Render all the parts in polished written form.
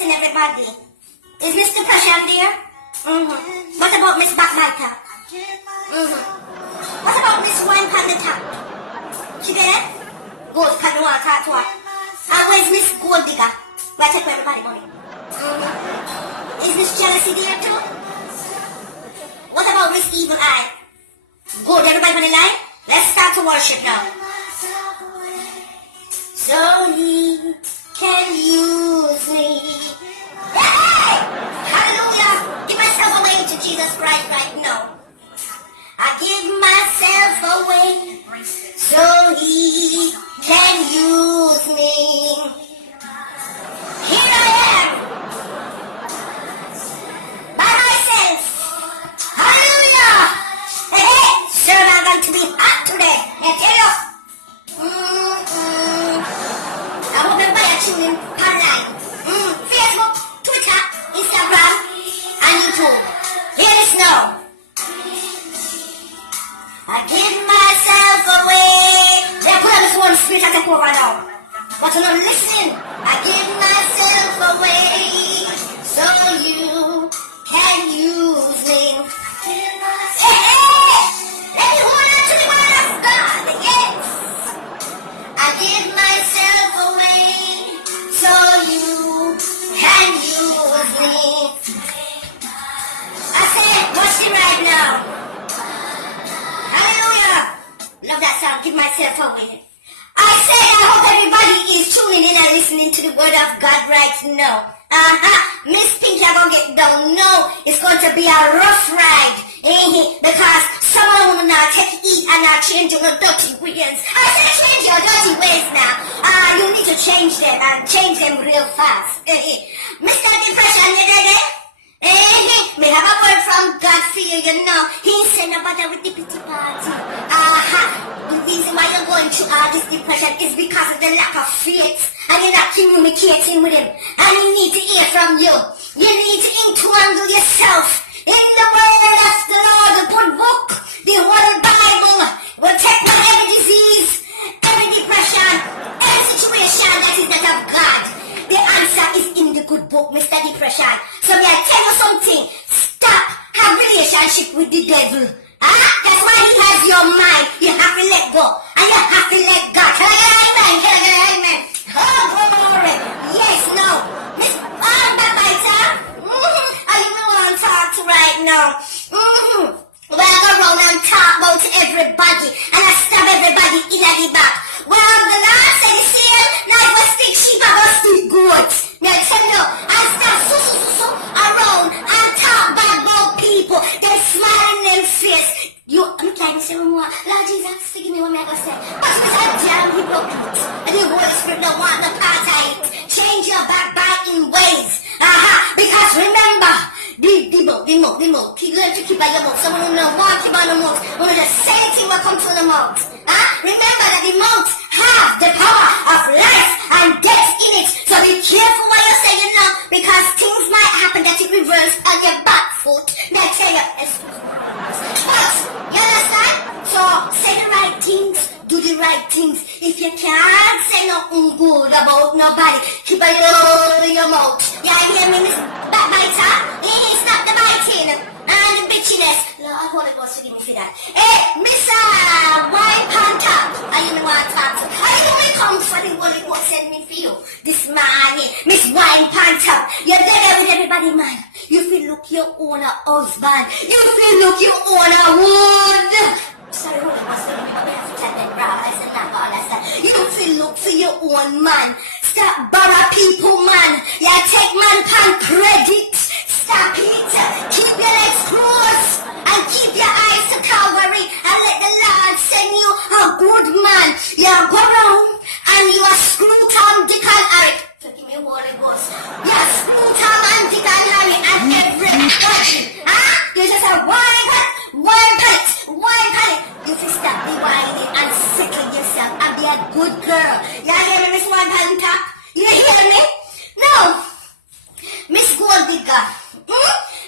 greeting everybody. Is Mr. Pressure there? What about Miss Backbiter? What about Miss Wine Pan the Top? She there? Gold Pan the Water to her. And where's Miss Gold Digger? Where take everybody money? Is Miss Jealousy there too? What about Miss Evil Eye? Good, everybody on the line? Let's start to worship now. So he can use me. Hey! Hallelujah! Give myself away to Jesus Christ right now. I give myself away so he can use me. Here I am. By myself. Hallelujah! Hey, hey! Sir, I'm going to be hot today. I tell you. I hope everybody are tuning online. Facebook, Twitter, Instagram, and YouTube. Hear this now. I give myself away. They put on this one spirit at the poor right now. But you know, listen. I give myself away so you can use me. Hey, hey! Let me hold on to the word of God. Yes. I give myself away so you can use me. I said, watch it right now. Hallelujah. Love that song, give myself away. I say, I hope everybody is tuning in and listening to the word of God right now. Miss Pinky, I'm going to get down. No, it's going to be a rough ride. Because someone will not take it and not change your dirty ways. I say change your dirty ways now. You need to change them and change them real fast. Mr. Depression, you ready? Me have a word from God for you, you know. He said about that with the pity party. The reason why you're going through all this depression is because of the lack of faith. And you're not communicating with him. And he needs to hear from you. You need to entangle yourself in the word of the Lord, the good book, the whole Bible will take on every disease, every depression, every situation that is not of God. The answer is in the good book, Mr. Depression. So may I tell you something? Stop have relationship with the devil. That's why he has your mind. You have to let go. And you have to let God. Can I get an amen? Can I get an amen? Oh, glory. Yes, no. Miss Backbiter. I even want to talk to right now. Well, I go around and talk about everybody. And I stab everybody in the back. Well, the Lord said the same. Now it was stick sheep, I was stick goats. May I tell you, I start so around and talk bad about people. They smile in their face. I'm trying to say, Lord Jesus, forgive me what I'm going to say. But because I'm damn hypocrite. And the Holy Spirit don't want the part of it. Change your backbiting ways. Because remember, the mouth. Keep learn to keep by your mouth. Someone who don't want to keep on the mouth. When the same thing will come from the mouth. Remember that the mouth have the power of life and death in it. So be careful what you're saying now, because things might happen that it reverse on your back foot. Now tell you, but you understand? So say the right things, do the right things. If you can't say nothing good about nobody, keep your mouth. Yeah, you hear me, Miss Backbiter? Stop the biting and the bitchiness. Lord, Holy Ghost, forgive me for that. Hey, Miss Wine Pan Top, are you the one to talk to? Are you the come for the Holy Ghost send me for you this morning? Miss Wine Pan Top, you're there with everybody, man. You feel look your own husband. You feel look your own wood. Sorry, Holy Ghost, forgive me, but we have to tell them, brother. I said, not all I said. You feel look for your own man. Stop borrow people, man. Yeah, take man pan credit. Stop it. Keep your legs closed and keep your eyes to Calvary and let the Lord send you a good man. You go around and you are screw Tom, Dick and Harry. Forgive me, Holy Ghost. You are screw Tom and Dick and Harry and everybody. You just have one pet. You just stop the whining and settle yourself and be a good girl. You hear me, Miss One Pan Top? You hear me? No. Miss Gold Digger.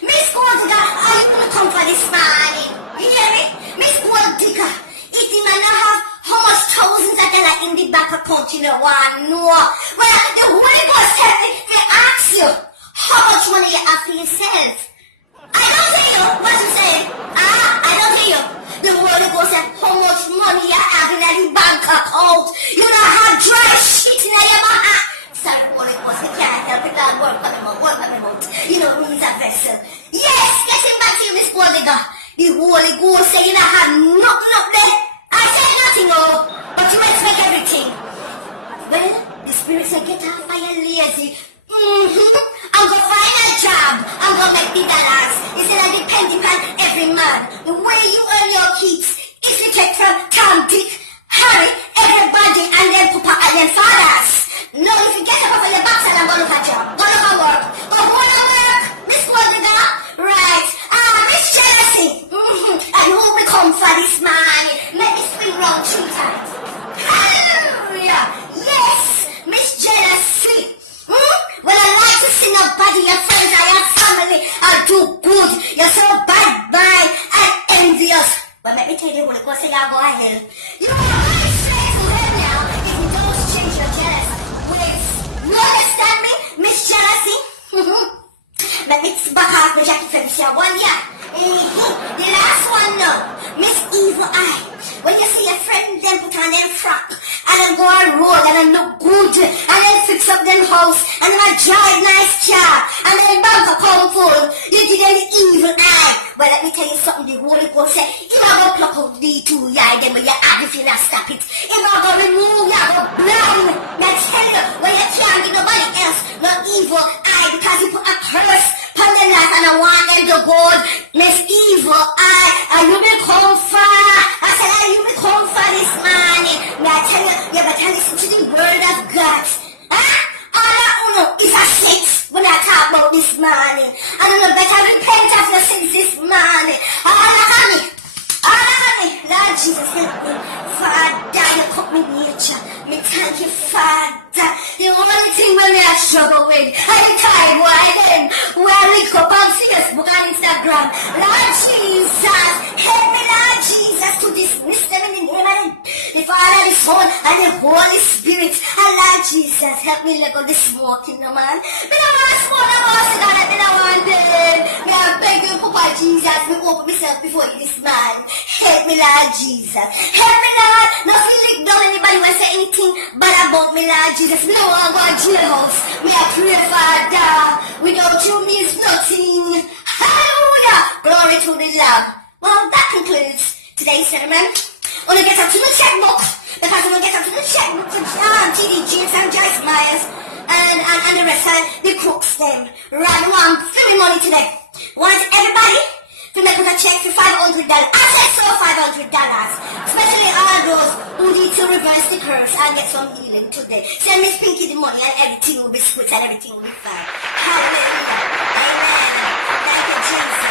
Miss Gold Digger, are you going to come for this morning? You hear me? Miss Gold Digger. It might not have how much thousands of dollars in the bank account, you know, one no. Well, the Holy Ghost tell me to ask you, how much money you have for yourself? I don't hear you. What you say? I don't hear you. The Holy Ghost said, how much money you have in your bank account? You don't have dry shit in your bank. Sorry, Holy Ghost, we can't help it. I'll work on him out. You know, he's a vessel. Yes, getting back to you, Miss Bodiga. The Holy Ghost said you don't have nothing up there. I said nothing, oh, but you expect everything. Well, the Spirit said, get off by your lazy. I'm gonna find a job. I'm gonna make the dollars. Instead of depending on every man. The way you earn your keeps is to take from Tom, Dick, Harry, everybody, and then Papa and then fathers. No, if you get up off of your backside, I'm gonna look at you. Go look at work. Go work, Miss Wonderga. Right. Miss Jealousy. And who will come for this man? Let me swing round 3 times. Hallelujah. Yes, Miss Jealousy. Well, I like to see nobody, your friends, or your family are do good. You're so bad and envious. But let me tell you, Holy Ghost say you're going to hell. You are going straight to hell now if you don't change your jealous ways. You understand me, Miss Jealousy? Let me back off my jacket from this one, yeah. The last one now, Miss Evil Eye. When you see your friend, then put on them frock, and then go on road, and then look good, and then fix up them house, and then drive nice car, and then bank account full, you give them the evil eye. Well, let me tell you something, the Holy Ghost say, if I go pluck out the 2 eye, then when you have if you not stop it. If I go remove, you go blind. Now tell you, when you can't give nobody else no evil eye, because you put a curse upon their life, and I want them to go, Miss Evil Eye, and you become far. I said, you become for this morning. May I tell you, you better listen to the word of God. All I know is a sense when I talk about this morning. And you better repent of your sins this morning. All I know, Lord Jesus, help me. Father, you cut me nature. Me thank you, Father. The only thing when I struggle with, I time why then, where I look up on Facebook and Instagram. Lord Jesus, help me, Lord Jesus, to dismiss them in the name of the Father, the Son, and the Holy Spirit. And Lord Jesus, help me let go the smoking, no man. Me don't want to smoke, no more cigarette, me don't want them. Me I beg you, Papa Jesus, me open myself before you this man. Help me, Lord Jesus. Help me, Lord. Not to lick down anybody when say anything bad about me, Lord Jesus. Me don't want to go to jailhouse. Me I pray, Father. Without you means nothing. Hallelujah. Glory to the Lamb. Well, that concludes today's sermon. When we get up to the checkbook, because when we get up to the checkbook for T.D. Jakes and Joyce Myers and the rest of the crooks, them run one free money today. Want everybody to make us a check for $500. I said so $500. Especially all those who need to reverse the curse and get some healing today. Send Miss Pinky the money and everything will be split and everything will be fine. Hallelujah. Amen. Thank you, Jesus.